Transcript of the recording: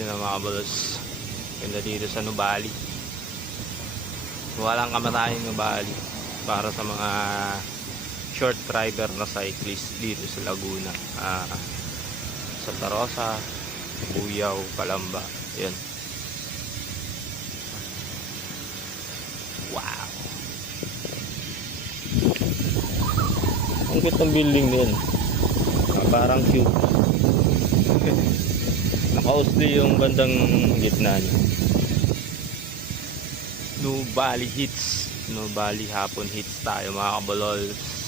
Yun ang mga kabalos. Ganda dito sa Nubali. Walang kamatayan Nubali. Para sa mga short driver na cyclist dito sa Laguna. Santa Rosa, Buyaw, Calamba. Yan. Wow. Ang cute ng building din. Parang cute. Nakausli yung bandang gitna niya. Nubali hits. Nubali hapon hits tayo mga kabalols.